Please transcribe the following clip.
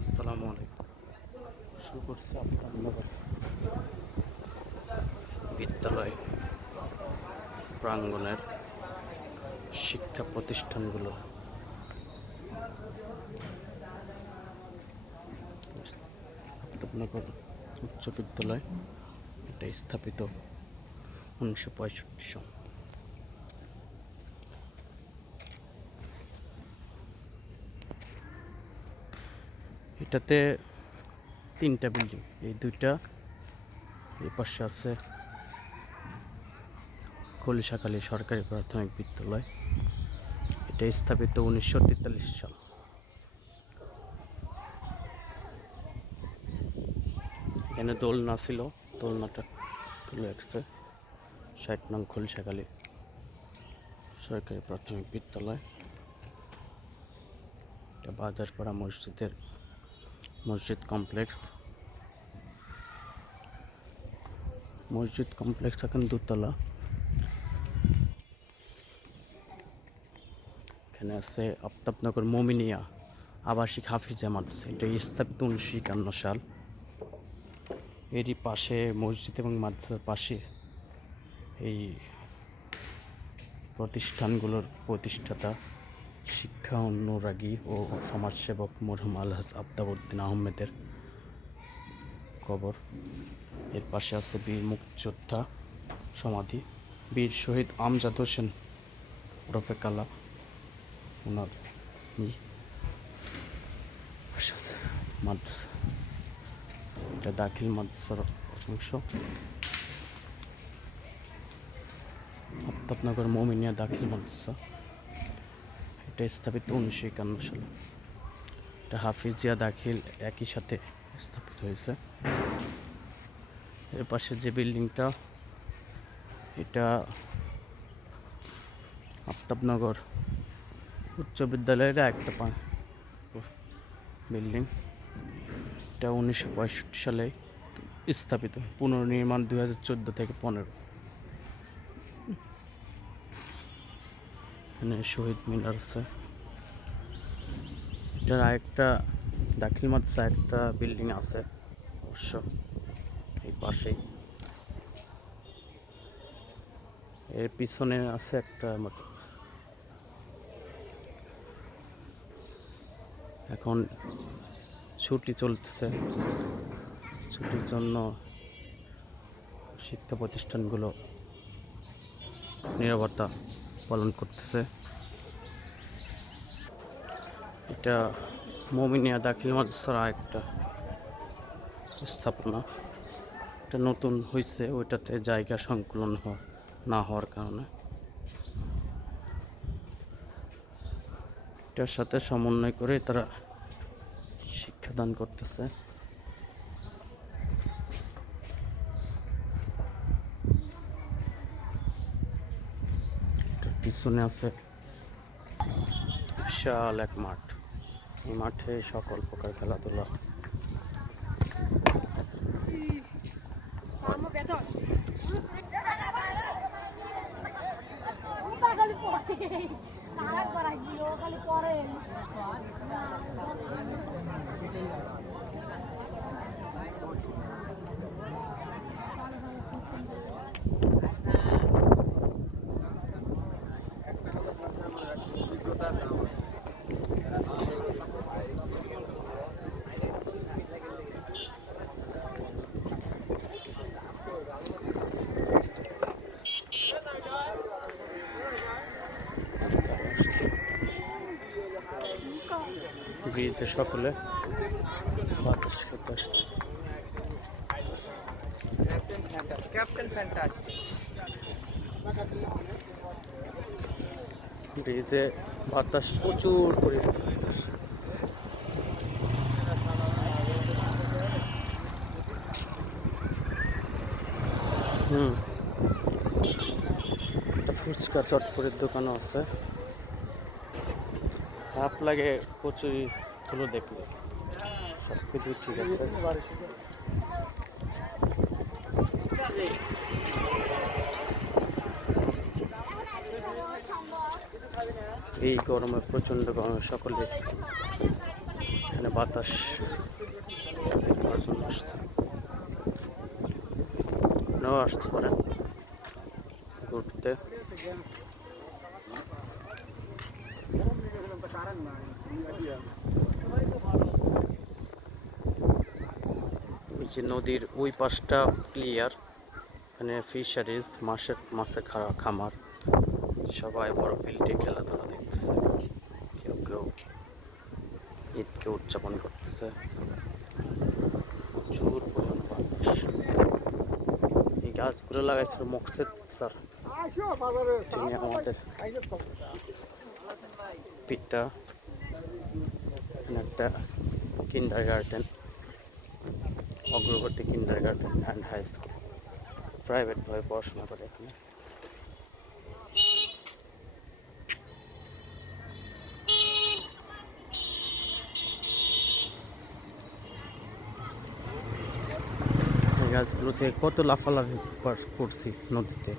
আসসালামু আলাইকুম। শুরু করছে আপনার বিদ্যালয় প্রাঙ্গণের শিক্ষা প্রতিষ্ঠানগুলো। আপনার উচ্চ বিদ্যালয়, এটা স্থাপিত উনিশশো পঁয়ষট্টি সাল। এটাতে তিনটা বিল্ডিং এই দুইটা, এই পাশে আছে কলিশাখালী সরকারি প্রাথমিক বিদ্যালয়। এটা স্থাপিত উনিশশো তেতাল্লিশ সাল। এখানে দোলনা ছিল, দোলনাটা তুলে রাখছে ষাট নং খলিশাখালী সরকারি প্রাথমিক বিদ্যালয়। এটা বাজারপাড়া মসজিদের মসজিদ কমপ্লেক্স। মসজিদ কমপ্লেক্স এখন দুতলা। এখানে আছে আফতাবনগর মোমিনিয়া আবাসিক হাফিজ মাদ্রাসা এটা স্থাপিত উনিশশো একান্ন সাল। এরই পাশে মসজিদ এবং মাদ্রাসার পাশে এই প্রতিষ্ঠানগুলোর প্রতিষ্ঠাতা। শিক্ষা অনুরাগী ও সমাজসেবক মরহুম আলহাজ আফতাবউদ্দিন আহমেদের কবর। এর পাশে আছে বীর মুক্তিযোদ্ধা সমাধি। বীর শহীদ আমজাদ হোসেন ওরফে কালা ওনার মাদ্রাসা। এটা দাখিল মাদ্রাসার অংশ। আফতাবনগর মমিনিয়া দাখিল মাদ্রাসা। এটা স্থাপিত উনিশশো একান্ন সালে। এটা হাফিজিয়া দাখিল একই সাথে স্থাপিত হয়েছে। এর পাশে যে বিল্ডিংটা, এটা আফতাবনগর উচ্চ বিদ্যালয়ের একটা বিল্ডিং। এটা উনিশশো পঁয়ষট্টি সালে স্থাপিত, পুনর্নির্মাণ দুই হাজার চোদ্দ থেকে পনেরো। এখানে শহীদ মিনার আছে। এটার আরেকটা দাখিল মাদ্রাসা একটা বিল্ডিং আছে অবশ্য, এই পাশেই। এর পিছনে আছে একটা এখন ছুটি চলতেছে। ছুটির জন্য শিক্ষা প্রতিষ্ঠানগুলো নিরাপত্তা পালন করতেছে। এটা মমিনিয়া দাখিল মাদ্রাসার একটা স্থাপনা। এটা নতুন হয়েছে ওইটাতে জায়গা সংকুলন না হওয়ার কারণে। এটার সাথে সমন্বয় করে তারা শিক্ষাদান করতেছে। পিছনে আছে বিশাল এক মাঠ এই মাঠে সকল প্রকার খেলাধুলা হয়। খালি তারা করাইছি ব্রিজে সকলে বাতাস খেতে আসছে ব্রিজে বাতাস প্রচুর পরিমাণে। হুম। ফুচকা চটপটের দোকানও আছে। খারাপ লাগে প্রচুর ধুলো দেখলে সব কিছু ঠিক আছে। এই গরমে, প্রচণ্ড গরমে সকলে এখানে বাতাস আসতে পারেন ঘুরতে। ওই যে নদীর ওই পাশটা ক্লিয়ার এখানে ফিশারিজ মাছের মাছের খা- খামার সবাই বড় ফিল্ডে খেলাধুলা দেখতেছে। কেউ কেউ ঈদকে উদযাপন করতেছে। প্রচুর পরিমাণে এই গাছগুলো লাগাইছিল মকসেদ স্যার। তিনি আমাদের পিঠটা একটা কিন্ডার গার্ডেন অগ্রবর্তী kindergarten and high school. প্রাইভেটভাবে পড়াশোনা করে এখানে। গাছগুলো থেকে কত লাফালাফি করছি নদীতে।